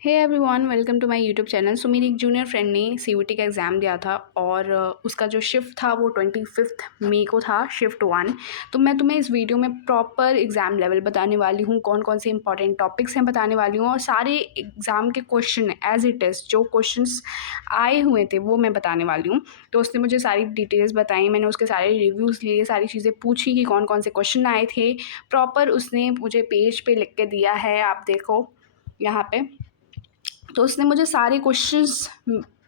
Hey everyone, welcome to my YouTube channel. So मेरी एक junior friend ने CUT का एग्ज़ाम दिया था और उसका जो शिफ्ट था वो 25 मई को था, शिफ्ट 1। तो मैं तुम्हें इस वीडियो में प्रॉपर एग्ज़ाम लेवल बताने वाली हूँ, कौन कौन से इंपॉर्टेंट टॉपिक्स हैं बताने वाली हूँ और सारे एग्ज़ाम के क्वेश्चन एज इट इज़ जो क्वेश्चंस आए हुए थे वो मैं बताने वाली हूँ। तो उसने मुझे सारी डिटेल्स बताई, मैंने उसके सारे रिव्यूज़ लिए, सारी चीज़ें पूछी कि कौन कौन से क्वेश्चन आए थे। प्रॉपर उसने मुझे पेज पे लिख के दिया है, आप देखो यहाँ पे। तो उसने मुझे सारे क्वेश्चंस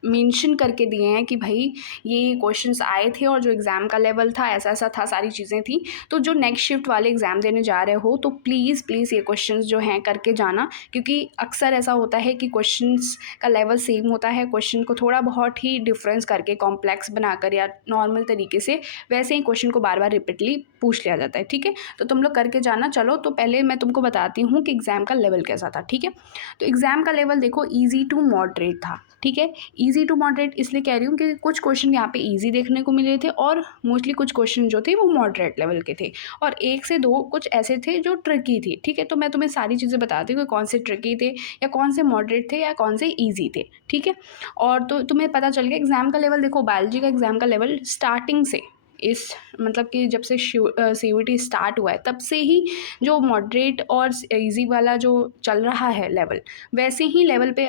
मेंशन करके दिए हैं कि भाई ये क्वेश्चंस आए थे और जो एग्ज़ाम का लेवल था ऐसा ऐसा था, सारी चीज़ें थी। तो जो नेक्स्ट शिफ्ट वाले एग्ज़ाम देने जा रहे हो तो प्लीज़ प्लीज़ ये क्वेश्चंस जो हैं करके जाना, क्योंकि अक्सर ऐसा होता है कि क्वेश्चंस का लेवल सेम होता है, क्वेश्चन को थोड़ा बहुत ही डिफरेंस करके कॉम्प्लेक्स बनाकर या नॉर्मल तरीके से वैसे ही क्वेश्चन को बार बार रिपीटली पूछ लिया जाता है। ठीक है, तो तुम लोग करके जाना। चलो, तो पहले मैं तुमको बताती हूँ कि एग्ज़ाम का लेवल कैसा था। ठीक है, तो एग्ज़ाम का लेवल देखो ईजी टू मॉडरेट था। ठीक है, ईजी टू मॉडरेट इसलिए कह रही हूँ क्योंकि कुछ क्वेश्चन यहाँ पे ईजी देखने को मिले थे और मोस्टली कुछ क्वेश्चन जो थे वो मॉडरेट लेवल के थे और एक से दो कुछ ऐसे थे जो ट्रिकी थे। ठीक है, तो मैं तुम्हें सारी चीज़ें बताती हूँ कि कौन से ट्रिकी थे या कौन से मॉडरेट थे या कौन से ईजी थे। ठीक है, और तो तुम्हें पता चल गया एग्ज़ाम का लेवल। देखो, बायोलॉजी का एग्ज़ाम का लेवल स्टार्टिंग से इस मतलब कि जब से सीयूटी स्टार्ट हुआ है तब से ही जो मॉडरेट और इजी वाला जो चल रहा है लेवल, वैसे ही लेवल पे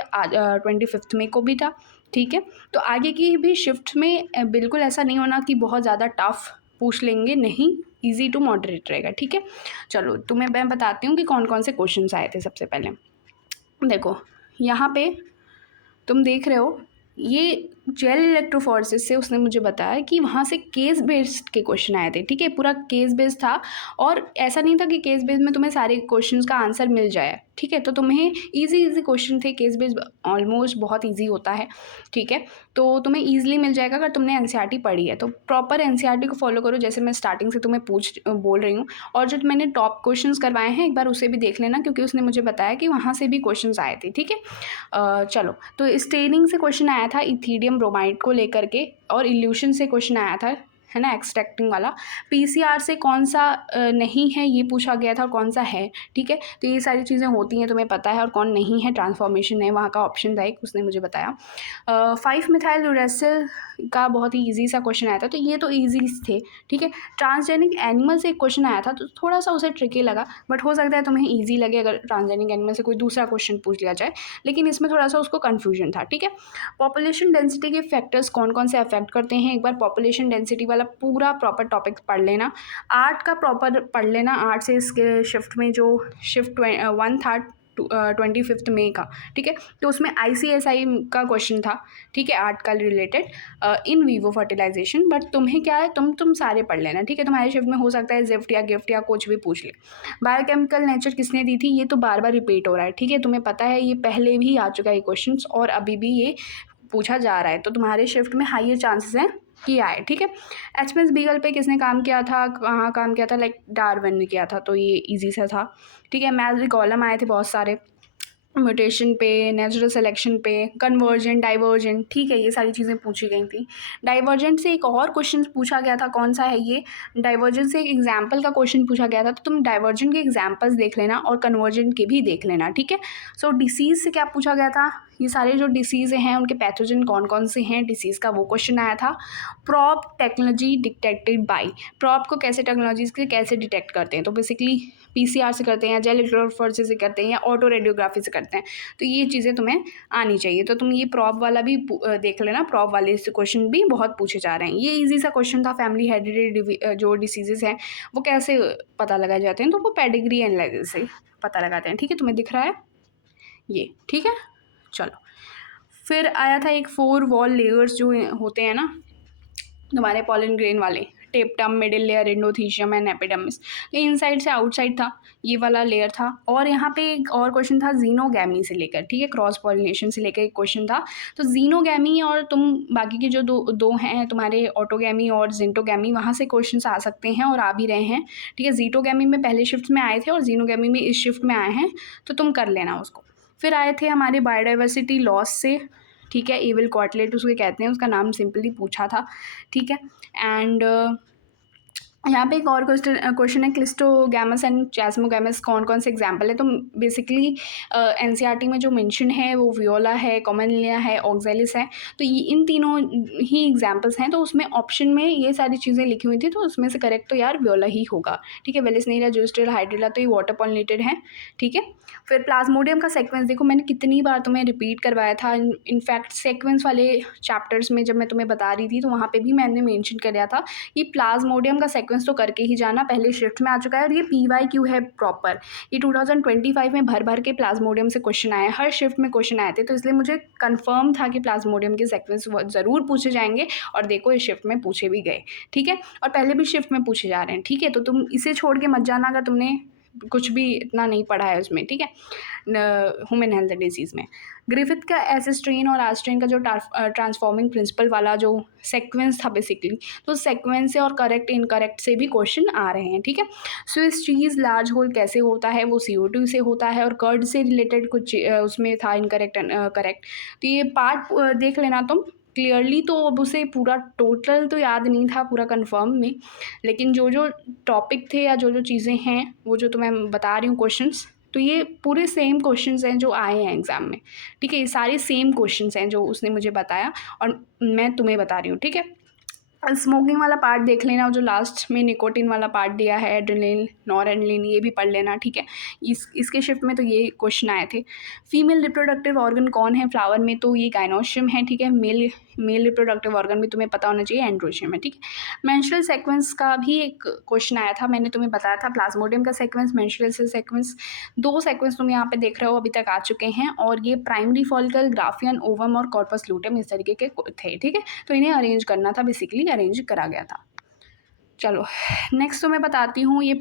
25 मई को भी था। ठीक है, तो आगे की भी शिफ्ट में बिल्कुल ऐसा नहीं होना कि बहुत ज़्यादा टफ पूछ लेंगे, नहीं, इजी टू मॉडरेट रहेगा। ठीक है, चलो तुम्हें मैं बताती हूँ कि कौन कौन से क्वेश्चन आए थे। सबसे पहले देखो, यहाँ पे तुम देख रहे हो ये जेल इलेक्ट्रोफोरेसिस से उसने मुझे बताया कि वहाँ से केस बेस्ड के क्वेश्चन आए थे। ठीक है, पूरा केस बेस्ड था और ऐसा नहीं था कि केस बेस्ड में तुम्हें सारे क्वेश्चंस का आंसर मिल जाए। ठीक है, तो तुम्हें इजी क्वेश्चन थे, केस बेस्ड ऑलमोस्ट बहुत इजी होता है। ठीक है, तो तुम्हें ईजिली मिल जाएगा अगर तुमने एनसीईआरटी पढ़ी है। तो प्रॉपर एनसीईआरटी को फॉलो करो, जैसे मैं स्टार्टिंग से तुम्हें बोल रही हूँ। और जो मैंने टॉप क्वेश्चंस करवाए हैं एक बार उसे भी देख लेना, क्योंकि उसने मुझे बताया कि वहाँ से भी क्वेश्चंस आए थे। ठीक है, चलो, तो स्टेनिंग से क्वेश्चन आया था इथीडियम ब्रोमाइड को लेकर के, और इल्यूशन से क्वेश्चन आया था, है ना, एक्सट्रैक्टिंग वाला। पीसीआर से कौन सा नहीं है ये पूछा गया था, कौन सा है। ठीक है, तो ये सारी चीज़ें होती हैं, तुम्हें पता है, और कौन नहीं है, ट्रांसफॉर्मेशन है वहाँ का ऑप्शन था एक, उसने मुझे बताया। 5 मिथाइल यूरेसिल का बहुत ही ईजी सा क्वेश्चन आया था, तो ये तो ईजी थे। ठीक है, ट्रांसजेनिक एनिमल से एक क्वेश्चन आया था तो थोड़ा सा उसे ट्रिकी लगा, बट हो सकता है तुम्हें ईजी लगे अगर ट्रांसजेनिक एनिमल से कोई दूसरा क्वेश्चन पूछ लिया जाए, लेकिन इसमें थोड़ा सा उसको कन्फ्यूजन था। ठीक है, पॉपुलेशन डेंसिटी के फैक्टर्स कौन कौन से अफेक्ट करते हैं, एक बार पॉपुलेशन डेंसिटी वाला पूरा प्रॉपर टॉपिक पढ़ लेना। आर्ट का प्रॉपर पढ़ लेना, आर्ट से इसके शिफ्ट में जो शिफ्ट 1 था 25 मई का। ठीक है, तो उसमें आईसीएसआई का क्वेश्चन था। ठीक है, आर्ट का related, in vivo fertilization. But तुम्हें क्या है, तुम सारे पढ़ लेना। ठीक है, तुम्हारे शिफ्ट में हो सकता है जिफ्ट या गिफ्ट या कुछ भी पूछ ले। बायोकेमिकल नेचर किसने दी थी, ये तो बार बार रिपीट हो रहा है। ठीक है, तुम्हें पता है ये पहले भी आ चुका है क्वेश्चन और अभी भी ये पूछा जा रहा है, तो तुम्हारे शिफ्ट में हाई चांसेस हैं कि आए। ठीक है, एचमेस बीगल पे किसने काम किया था, कहाँ काम किया था, लाइक डार्विन ने किया था, तो ये इजी सा था। ठीक है, मैथ कॉलम आए थे बहुत सारे, म्यूटेशन पे, नेचुरल सिलेक्शन पे, कन्वर्जेंट, डाइवर्जेंट। ठीक है, ये सारी चीज़ें पूछी गई थी। डाइवर्जेंट से एक और क्वेश्चन पूछा गया था, कौन सा है ये, डाइवर्जेंट से एक एग्जाम्पल का क्वेश्चन पूछा गया था, तो तुम डाइवर्जेंट के एग्जाम्पल्स देख लेना और कन्वर्जेंट के भी देख लेना। ठीक है, सो डिसीज़ से क्या पूछा गया था, ये सारे जो डिसीज़ हैं उनके पैथोजन कौन कौन से हैं डिसीज़ का, वो क्वेश्चन आया था। Prop technology detected by, prop को कैसे टेक्नोलॉजीज के कैसे डिटेक्ट करते हैं, तो बेसिकली पीसीआर से करते हैं, जेल इलेक्ट्रोफोरेसिस से करते हैं, या ऑटो रेडियोग्राफी से करते हैं। तो ये चीज़ें तुम्हें आनी चाहिए, तो तुम ये प्रॉप वाला भी देख लेना, प्रॉप वाले से क्वेश्चन भी बहुत पूछे जा रहे हैं। ये इजी सा क्वेश्चन था। फैमिली हेरिडिटी जो डिसीजेज हैं वो कैसे पता लगाए जाते हैं, तो वो पेडिग्री एनालिसिस से पता लगाते हैं। ठीक है, तुम्हें दिख रहा है ये। ठीक है, चलो, फिर आया था एक 4 वॉल लेयर्स जो होते हैं ना तुम्हारे पॉलन ग्रेन वाले, टेप्टम, middle layer, endothecium and epidermis. ये इनसाइड से आउटसाइड था, ये वाला लेयर था। और यहाँ पे एक और क्वेश्चन था जीनोगैमी से लेकर, ठीक है, क्रॉस पॉलिनेशन से लेकर एक क्वेश्चन था। तो जीनोगैमी और तुम बाकी के जो दो हैं तुम्हारे, ऑटोगैमी और जिंटोगैमी, वहाँ से क्वेश्चन आ सकते हैं और आ भी रहे हैं। ठीक है, जीटोगैमी में पहले शिफ्ट में आए थे और जीनोगैमी में इस शिफ्ट में आए हैं, तो तुम कर लेना उसको। फिर आए थे हमारे बायोडाइवर्सिटी लॉस से। ठीक है, एविल क्वार्टलेट उसको कहते हैं, उसका नाम सिंपली पूछा था। ठीक है, एंड यहाँ पे एक और क्वेश्चन है, क्लिस्टोगैमस एंड चैस्मोगैमस कौन कौन से एग्जाम्पल है। तो बेसिकली एनसीईआरटी में जो मेंशन है वो वियोला है, कॉमनलिया है, ऑक्जेलिस है। तो ये इन तीनों ही एग्जाम्पल्स हैं। तो उसमें ऑप्शन में ये सारी चीज़ें लिखी हुई थी, तो उसमें से करेक्ट तो यार वियोला ही होगा। ठीक है, वेलिसनेरिया, जूस्टेरिया, हाइड्रिला, तो ये वाटर पॉलिनेटेड है। ठीक है, फिर प्लाज्मोडियम का सीक्वेंस देखो, मैंने कितनी बार तुम्हें रिपीट करवाया था। इनफैक्ट सीक्वेंस वाले चैप्टर्स में जब मैं तुम्हें बता रही थी तो वहाँ पे भी मैंने मेंशन कर दिया था। ये प्लाज्मोडियम का सीक्वेंस तो करके ही जाना, पहले शिफ्ट में आ चुका है और ये PYQ है प्रॉपर। ये 2025 में भर भर के प्लाज्मोडियम से क्वेश्चन आए, हर शिफ्ट में क्वेश्चन आए थे। तो इसलिए मुझे कंफर्म था कि प्लाज्मोडियम के सीक्वेंस ज़रूर पूछे जाएंगे, और देखो इस शिफ्ट में पूछे भी गए। ठीक है, और पहले भी शिफ्ट में पूछे जा रहे हैं। ठीक है, तो तुम इसे छोड़ के मत जाना अगर तुमने कुछ भी इतना नहीं पढ़ा है उसमें। ठीक है, ह्यूमन हेल्थ डिजीज़ में ग्रिफिथ का एसिस्ट्रेन और आस्ट्रेन का जो ट्रांसफॉर्मिंग प्रिंसिपल वाला जो सीक्वेंस था बेसिकली, तो सीक्वेंस से और करेक्ट इनकरेक्ट से भी क्वेश्चन आ रहे हैं। ठीक है, स्विस चीज़ लार्ज होल कैसे होता है, वो CO2 से होता है, और कर्ड से रिलेटेड कुछ उसमें था इनकरेक्ट करेक्ट। तो ये पार्ट देख लेना तुम क्लियरली। तो अब उसे पूरा टोटल तो याद नहीं था पूरा कंफर्म में, लेकिन जो जो टॉपिक थे या जो जो चीज़ें हैं वो जो तुम्हें बता रही हूँ क्वेश्चंस, तो ये पूरे सेम क्वेश्चंस हैं जो आए हैं एग्ज़ाम में। ठीक है, ये सारे सेम क्वेश्चंस हैं जो उसने मुझे बताया और मैं तुम्हें बता रही हूँ। ठीक है, स्मोकिंग वाला पार्ट देख लेना, और जो लास्ट में निकोटिन वाला पार्ट दिया है, एड्रेनलिन, नॉरएड्रेनलिन, ये भी पढ़ लेना। ठीक है, इसके शिफ्ट में तो ये क्वेश्चन आए थे। फीमेल रिप्रोडक्टिव ऑर्गन कौन है फ्लावर में, तो ये गायनोशियम है। ठीक है, मेल रिप्रोडक्टिव ऑर्गन भी तुम्हें पता होना चाहिए, एंड्रोशियम है। ठीक है, मेंस्ट्रुअल सीक्वेंस का भी एक क्वेश्चन आया था, मैंने तुम्हें बताया था प्लाज्मोडियम का सीक्वेंस, मेंस्ट्रुअल सीक्वेंस। दो सीक्वेंस तुम यहाँ पे देख रहे हो अभी तक आ चुके हैं, और ये प्राइमरी फॉलिकल, ग्राफियन, ओवम और कॉर्पस लूटेम इस तरीके के थे। ठीक है, तो इन्हें अरेंज करना था, बेसिकली अरेंज करा गया था। चलो नेक्स्ट तो मैं बताती हूँ, ये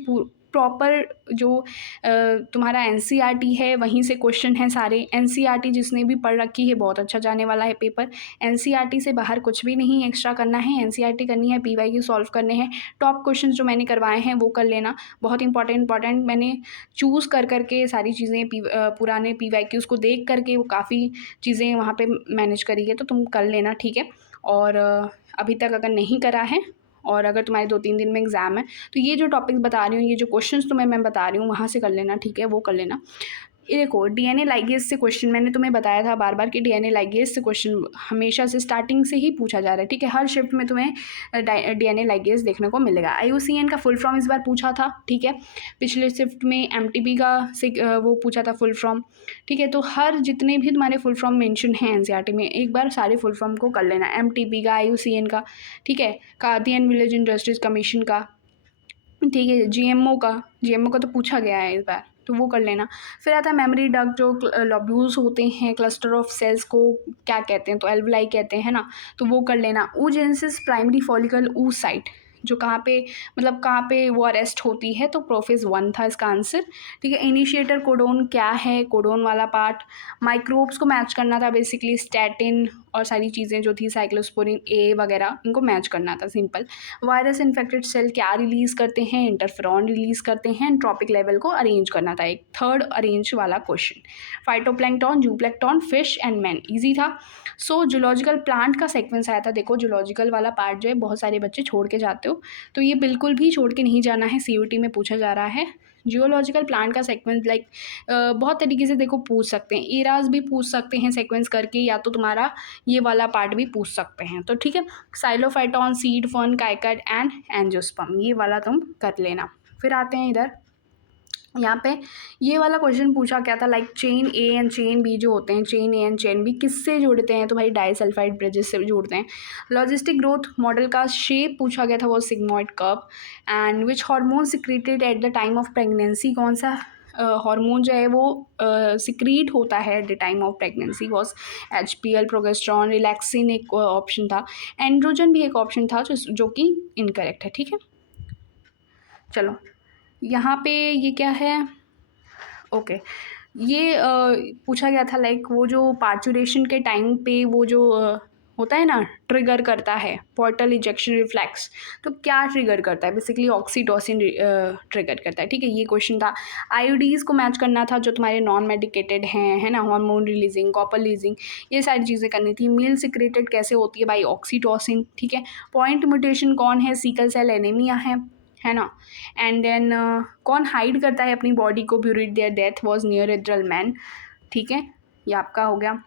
प्रॉपर जो तुम्हारा एनसीईआरटी है वहीं से क्वेश्चन हैं सारे। एनसीईआरटी जिसने भी पढ़ रखी है बहुत अच्छा जाने वाला है पेपर। एनसीईआरटी से बाहर कुछ भी नहीं एक्स्ट्रा करना है, एनसीईआरटी करनी है, PYQ सॉल्व करने हैं, टॉप क्वेश्चन जो मैंने करवाए हैं वो कर लेना। बहुत इंपॉर्टेंट मैंने चूज़ कर करके सारी चीज़ें पुराने PYQs को देख करके वो काफ़ी चीज़ें वहाँ पे मैनेज करी है, तो तुम कर लेना। ठीक है, और अभी तक अगर नहीं करा है और अगर तुम्हारे 2-3 दिन में एग्ज़ाम है तो ये जो टॉपिक्स बता रही हूँ, ये जो क्वेश्चंस तुम्हें मैं बता रही हूँ वहाँ से कर लेना। ठीक है, वो कर लेना। ये देखो DNA लाइगेज से क्वेश्चन मैंने तुम्हें बताया था बार बार कि DNA लाइगेज से क्वेश्चन हमेशा से स्टार्टिंग से ही पूछा जा रहा है। ठीक है, हर शिफ्ट में तुम्हें DNA लाइगेज देखने को मिलेगा। IUCN का फुल फॉर्म इस बार पूछा था। ठीक है, पिछले शिफ्ट में MTB का वो पूछा था फुल फॉर्म। ठीक है, तो हर जितने भी तुम्हारे फुल फॉर्म मेंशन हैं एनसीईआरटी में एक बार सारे फुल फॉर्म को कर लेना, MTB का, IUCN का। ठीक है, khadi and village industries commission का। ठीक है, GMO का तो पूछा गया है इस बार, तो वो कर लेना। फिर आता है मेमोरी डक्ट, जो लॉब्यूल्स होते हैं, क्लस्टर ऑफ सेल्स को क्या कहते हैं, तो एल्वलाई कहते हैं ना, तो वो कर लेना। oogenesis primary follicle ooh site, जो कहाँ पे मतलब कहाँ पे वो अरेस्ट होती है, तो प्रोफेज 1 था इसका आंसर। ठीक है, इनिशिएटर कोडोन क्या है, कोडोन वाला पार्ट। माइक्रोब्स को मैच करना था बेसिकली, स्टैटिन और सारी चीज़ें जो थी, साइक्लोस्पोरिन A वगैरह, इनको मैच करना था, सिंपल। वायरस इन्फेक्टेड सेल क्या रिलीज़ करते हैं, इंटरफेरॉन रिलीज़ करते हैं। एंट्रोपिक लेवल को अरेंज करना था, एक थर्ड अरेंज वाला question. Phytoplankton, जूप्लैंक्टन, fish and man, easy था। सो जूलॉजिकल प्लांट का सीक्वेंस आया था। देखो जूलॉजिकल वाला पार्ट जो है बहुत सारे बच्चे छोड़ के जाते हो, तो ये बिल्कुल भी छोड़ के नहीं जाना है, CUT में पूछा जा रहा है। जियोलॉजिकल प्लांट का सीक्वेंस लाइक बहुत तरीके से देखो पूछ सकते हैं, एराज भी पूछ सकते हैं सीक्वेंस करके, या तो तुम्हारा ये वाला पार्ट भी पूछ सकते हैं। तो ठीक है, साइलोफाइटॉन, सीड, फर्न, काइकट एंड एंजियोस्पर्म, ये वाला तुम कर लेना। फिर आते हैं इधर, यहाँ पे ये वाला क्वेश्चन पूछा क्या था, like chain A and chain B जो होते हैं, chain A and chain B किससे जुड़ते हैं, तो भाई डाइसल्फाइड ब्रिजेस से जुड़ते हैं। लॉजिस्टिक ग्रोथ मॉडल का शेप पूछा गया था, वो sigmoid curve. And which hormone secreted at the time of pregnancy, कौन सा हार्मोन जो है वो सिक्रीट होता है at the time of pregnancy, was HPL, progesterone, relaxin एक ऑप्शन था, एंड्रोजन भी एक ऑप्शन था जो कि इनकरेक्ट है। ठीक है, चलो यहाँ पे ये क्या है, ओके ये पूछा गया था लाइक वो जो पार्चुरेशन के टाइम पे वो जो होता है ना, ट्रिगर करता है पोर्टल इजेक्शन रिफ्लेक्स, तो क्या ट्रिगर करता है, बेसिकली ऑक्सीटोसिन ट्रिगर करता है। ठीक है, ये क्वेश्चन था। IUDs को मैच करना था जो तुम्हारे नॉन मेडिकेटेड हैं, है ना, हार्मोन रिलीजिंग, कॉपर रिलीजिंग, ये सारी चीज़ें करनी थी। मील सिक्रेटेड कैसे होती है, बाई ऑक्सीटोसिन। ठीक है, पॉइंट म्यूटेशन कौन है, सिकल सेल एनीमिया है। है ना। एंड देन कौन हाइड करता है अपनी बॉडी को, buried there death was near man, ठीक है, ये आपका हो गया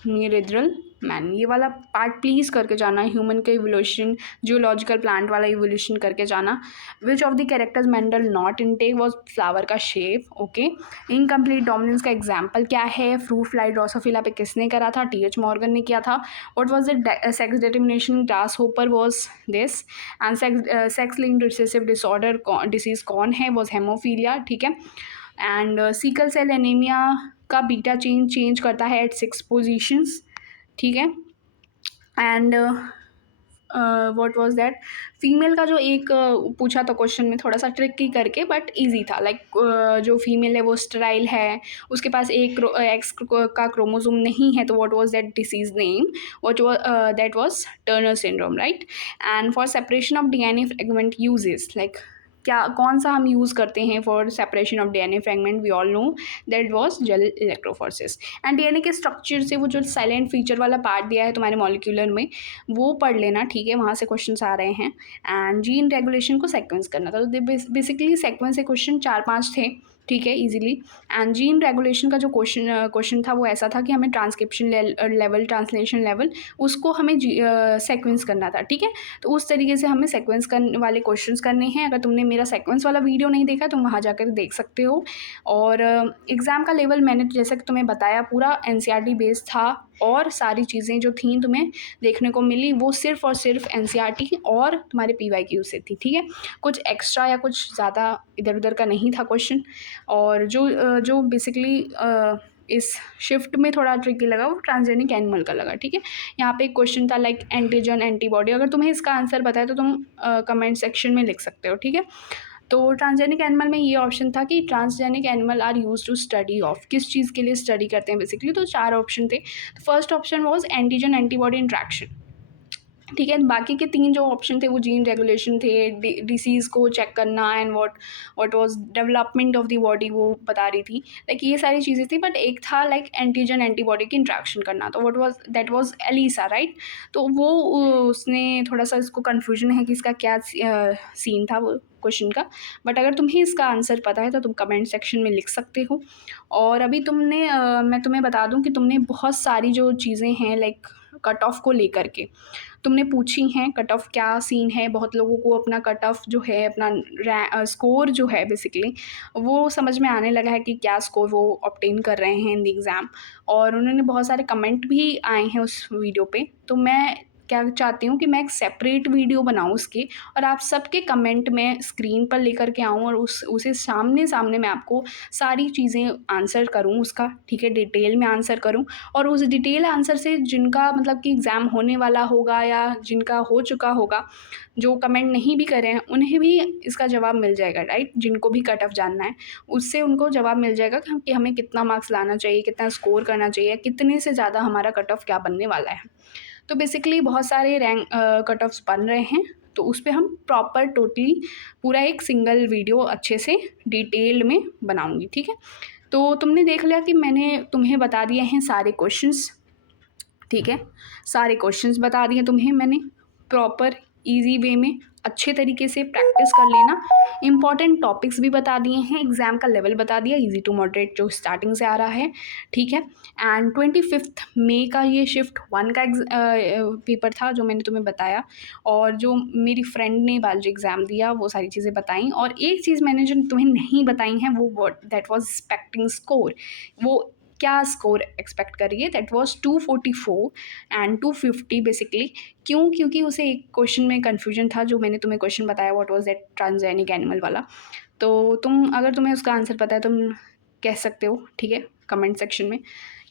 नियर मैन। ये वाला पार्ट प्लीज़ करके जाना, ह्यूमन का इवोल्यूशन, जियोलॉजिकल प्लांट वाला इवोल्यूशन करके जाना। Which of the characters Mendel not intake was flower का शेप, ओके। इनकम्प्लीट डोमिनेंस का एग्जाम्पल क्या है, फ्रूट फ्लाई ड्रोसोफिला पे किसने करा था, टी.एच. मॉर्गन ने किया था। What was the sex determination grass hopper was this. And sex linked recessive disorder disease कौन है, वॉज हेमोफीलिया, ठीक है। एंड सिकल सेल एनीमिया का बीटा चेंज करता है एट 6 पोजीशंस, ठीक है। And what was that, female का जो एक पूछा था क्वेश्चन में थोड़ा सा ट्रिकी करके बट इजी था, लाइक जो फीमेल है वो स्टेराइल है, उसके पास एक एक्स का क्रोमोसोम नहीं है, तो what was that disease name, what that was Turner syndrome, right. And for separation of DNA fragment uses, like क्या कौन सा हम यूज़ करते हैं for separation of DNA fragment, we all know that was gel electrophoresis. And DNA के structure से वो जो साइलेंट फीचर वाला पार्ट दिया है तुम्हारे मॉलिक्यूलर में, वो पढ़ लेना, ठीक है, वहाँ से क्वेश्चंस आ रहे हैं। एंड जीन रेगुलेशन को सेक्वेंस करना था, तो बेसिकली सेक्वेंस से क्वेश्चन 4-5 थे, ठीक है, इजीली। एंड जीन रेगुलेशन का जो क्वेश्चन था वो ऐसा था कि हमें ट्रांसक्रिप्शन लेवल, ट्रांसलेशन लेवल, उसको हमें सेक्वेंस करना था, ठीक है। तो उस तरीके से हमें सेक्वेंस करने वाले क्वेश्चंस करने हैं। अगर तुमने मेरा सेक्वेंस वाला वीडियो नहीं देखा तुम वहाँ जाकर देख सकते हो। और एग्ज़ाम का लेवल मैंने जैसे कि तुम्हें बताया पूरा एनसीईआरटी बेस्ड था, और सारी चीज़ें जो थी तुम्हें देखने को मिली वो सिर्फ और सिर्फ एनसीईआरटी और तुम्हारे पीवाईक्यू से थी, ठीक है। कुछ एक्स्ट्रा या कुछ ज़्यादा इधर उधर का नहीं था क्वेश्चन। और जो बेसिकली इस शिफ्ट में थोड़ा ट्रिकी लगा वो ट्रांसजेनिक एनिमल का लगा, ठीक है। यहाँ पे एक क्वेश्चन था लाइक एंटीजन एंटीबॉडी, अगर तुम्हें इसका आंसर पता है तो तुम कमेंट सेक्शन में लिख सकते हो, ठीक है। तो ट्रांसजेनिक एनिमल में ये ऑप्शन था कि transgenic animal are use to study of, किस चीज़ के लिए स्टडी करते हैं बेसिकली, तो 4 ऑप्शन थे। First option was antigen antibody interaction, ठीक है। बाकी के 3 जो ऑप्शन थे वो जीन रेगुलेशन थे, डिसीज़ को चेक करना, and what was development of the body वो बता रही थी, लाइक ये सारी चीज़ें थी। बट एक था लाइक एंटीजन एंटीबॉडी की इंट्रैक्शन करना, तो दैट वाज एलिसा, राइट। तो वो उसने थोड़ा सा इसको कन्फ्यूजन है कि इसका क्या सीन था वो क्वेश्चन का। बट अगर तुम्हें इसका आंसर पता है तो तुम कमेंट सेक्शन में लिख सकते हो। और अभी मैं तुम्हें बता दूं कि तुमने बहुत सारी जो चीज़ें हैं लाइक कट ऑफ को लेकर के तुमने पूछी हैं, कट ऑफ क्या सीन है, बहुत लोगों को अपना कट ऑफ जो है, अपना स्कोर जो है बेसिकली वो समझ में आने लगा है कि क्या स्कोर वो ऑब्टेन कर रहे हैं इन द एग्ज़ाम। और उन्होंने बहुत सारे कमेंट भी आए हैं उस वीडियो पे, तो मैं क्या चाहती हूँ कि मैं एक सेपरेट वीडियो बनाऊँ उसकी, और आप सबके कमेंट में स्क्रीन पर लेकर के आऊँ और उसे सामने सामने मैं आपको सारी चीज़ें आंसर करूँ उसका, ठीक है, डिटेल में आंसर करूँ। और उस डिटेल आंसर से जिनका मतलब कि एग्ज़ाम होने वाला होगा या जिनका हो चुका होगा, जो कमेंट नहीं भी करे हैं उन्हें भी इसका जवाब मिल जाएगा, राइट। जिनको भी कट ऑफ जानना है उससे उनको जवाब मिल जाएगा कि हमें कितना मार्क्स लाना चाहिए, कितना स्कोर करना चाहिए, कितने से ज़्यादा हमारा कट ऑफ क्या बनने वाला है। तो बेसिकली बहुत सारे रैंक कट ऑफ्स बन रहे हैं, तो उस पर हम प्रॉपर टोटली पूरा एक सिंगल वीडियो अच्छे से डिटेल में बनाऊंगी, ठीक है। तो तुमने देख लिया कि मैंने तुम्हें बता दिए हैं सारे क्वेश्चंस, ठीक है, सारे क्वेश्चंस बता दिए तुम्हें मैंने प्रॉपर इजी वे में, अच्छे तरीके से प्रैक्टिस कर लेना। इंपॉर्टेंट टॉपिक्स भी बता दिए हैं, एग्ज़ाम का लेवल बता दिया, इजी टू मॉडरेट जो स्टार्टिंग से आ रहा है, ठीक है। एंड 25 मई का ये शिफ्ट 1 का पेपर था जो मैंने तुम्हें बताया, और जो मेरी फ्रेंड ने बायोलॉजी एग्ज़ाम दिया वो सारी चीज़ें बताई। और एक चीज़ मैंने जो तुम्हें नहीं बताई हैं वो दैट वाज एक्सपेक्टिंग स्कोर, वो क्या स्कोर एक्सपेक्ट करिए, दैट वाज 244 एंड 250 बेसिकली। क्यों? क्योंकि उसे एक क्वेश्चन में कन्फ्यूजन था जो मैंने तुम्हें क्वेश्चन बताया, what was that transgenic animal वाला। तो अगर तुम्हें उसका आंसर पता है तुम कह सकते हो, ठीक है, कमेंट सेक्शन में,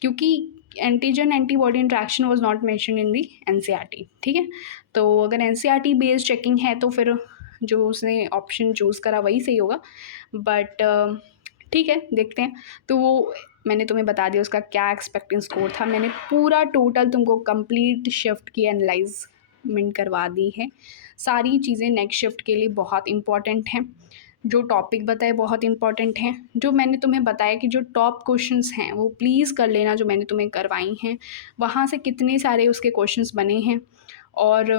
क्योंकि antigen antibody interaction was not mention in the NCERT, ठीक है। तो अगर एनसीईआरटी बेस्ड चेकिंग है तो फिर जो उसने ऑप्शन चूज़ करा वही सही होगा। बट ठीक है, देखते हैं। तो वो मैंने तुम्हें बता दिया उसका क्या एक्सपेक्टिंग स्कोर था, मैंने पूरा टोटल तुमको कंप्लीट शिफ्ट की एनालाइजमेंट करवा दी है। सारी चीज़ें नेक्स्ट शिफ्ट के लिए बहुत इंपॉर्टेंट हैं, जो टॉपिक बताए बहुत इंपॉर्टेंट हैं, जो मैंने तुम्हें बताया कि जो टॉप क्वेश्चंस हैं वो प्लीज़ कर लेना जो मैंने तुम्हें करवाई हैं, वहाँ से कितने सारे उसके क्वेश्चंस बने हैं। और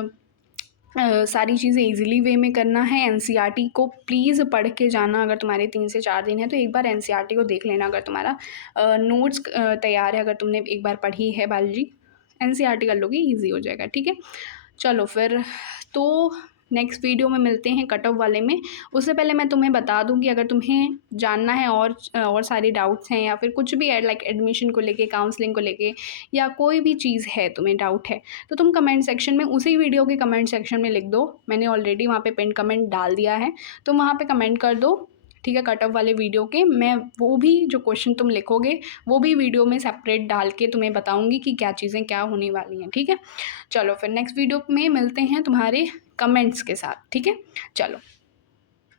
सारी चीज़ें ईज़िली वे में करना है। एनसीईआरटी को प्लीज़ पढ़ के जाना। अगर तुम्हारे 3 से 4 दिन है तो एक बार एनसीईआरटी को देख लेना। अगर तुम्हारा नोट्स तैयार है, अगर तुमने एक बार पढ़ी है बायोलॉजी, एनसीईआरटी कर लोगी, ईज़ी हो जाएगा, ठीक है। चलो फिर तो नेक्स्ट वीडियो में मिलते हैं कट ऑफ वाले में। उससे पहले मैं तुम्हें बता दूं कि अगर तुम्हें जानना है और सारे डाउट्स हैं या फिर कुछ भी है लाइक एडमिशन को लेके, काउंसलिंग को लेके, या कोई भी चीज़ है तुम्हें डाउट है, तो तुम कमेंट सेक्शन में, उसी वीडियो के कमेंट सेक्शन में लिख दो। मैंने ऑलरेडी वहाँ पे पिन कमेंट डाल दिया है, तुम वहाँ पे कमेंट कर दो, ठीक है। कट ऑफ वाले वीडियो के मैं वो भी जो क्वेश्चन तुम लिखोगे वो भी वीडियो में सेपरेट डाल के तुम्हें बताऊंगी कि क्या चीज़ें क्या होने वाली हैं, ठीक है। चलो फिर नेक्स्ट वीडियो में मिलते हैं तुम्हारे कमेंट्स के साथ, ठीक है। चलो।